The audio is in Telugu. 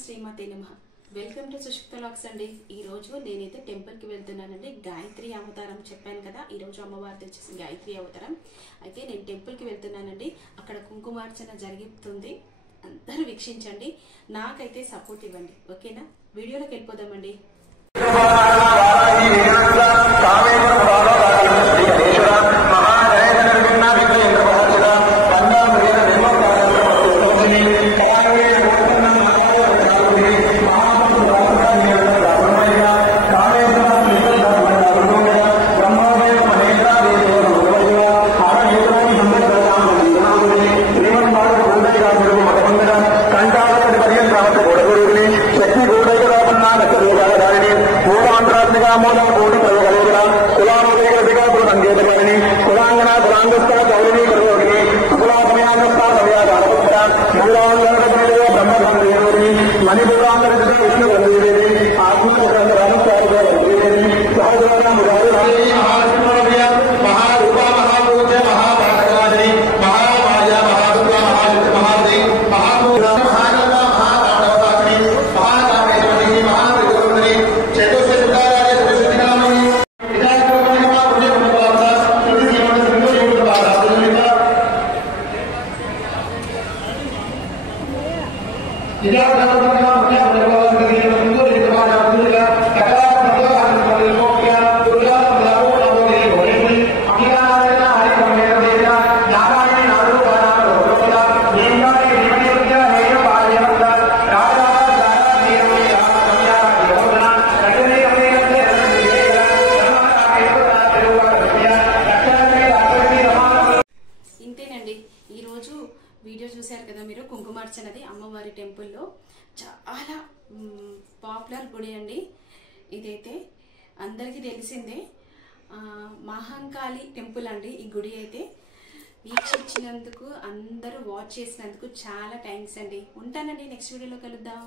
శ్రీమాతే నమః. వెల్కమ్ టు సుశక్త లాక్స్ అండి. ఈ రోజు నేనైతే టెంపుల్ కి వెళ్తున్నానండి. గాయత్రి అవతారం చెప్పాను కదా, ఈ రోజు అమ్మవారిది వచ్చేసి గాయత్రి అవతారం. అయితే నేను టెంపుల్ కి వెళ్తున్నానండి. అక్కడ కుంకుమార్చన జరుగుతుంది, అందరూ వీక్షించండి, నాకైతే సపోర్ట్ ఇవ్వండి, ఓకేనా? వీడియోలోకి వెళ్ళిపోదామండి. ఈరోజు వీడియో చూశారు కదా మీరు, కుంకుమార్చనది అమ్మవారి టెంపుల్లో చాలా పాపులర్ గుడి అండి. ఇదైతే అందరికీ తెలిసిందే, మహంకాళి టెంపుల్ అండి. ఈ గుడి అయితే వీక్షించినందుకు, అందరూ వాచ్ చేసినందుకు చాలా థ్యాంక్స్ అండి. ఉంటానండి, నెక్స్ట్ వీడియోలో కలుద్దాం.